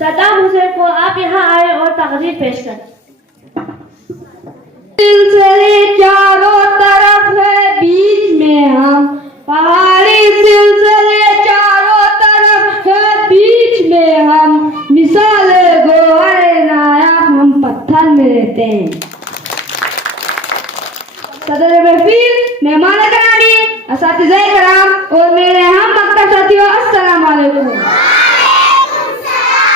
सद्दाम हुसैन को आप यहाँ आए और तकरीर पेश करें। सिलसिले चारों तरफ है, बीच में हम पहाड़ी। सिलसिले चारों तरफ है, बीच में हम मिसाले गोहर नायाब, हम पत्थर में रहते हैं। सदर महफिल, मेहमान करामी, असातिज़े कराम और मेरे हम मक्तब साथियों, अस्सलाम वालेकुम।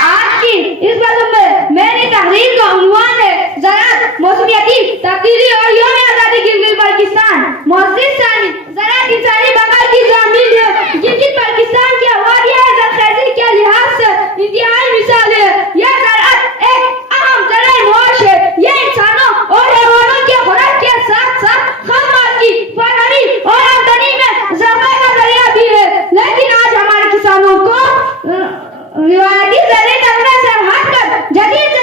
आज की इस बात में मेरी तहरीर का उन्वान है ज़राअत, मौसमियाती तब्दीली और यौम आज़ादी गिलगित बाल्टिस्तान। मोअज़्ज़िज़ सानी, ज़राअत इंसानी बका की ज़मीन है। गिलगित बाल्टिस्तान की वादिया ज़रख़ेज़ी के लिहाज से इंतहाई मिसाल है। यह ज़राअत एक अहम ज़राए मुआश है। यह इंसानों और हैवानों के खुराक के साथ साथ खाद्यान्न की फराहमी और आमदनी में इज़ाफ़े का ज़रिया भी है। लेकिन आज हमारे किसानों को रिवायती ज़रिए से हटकर जदीद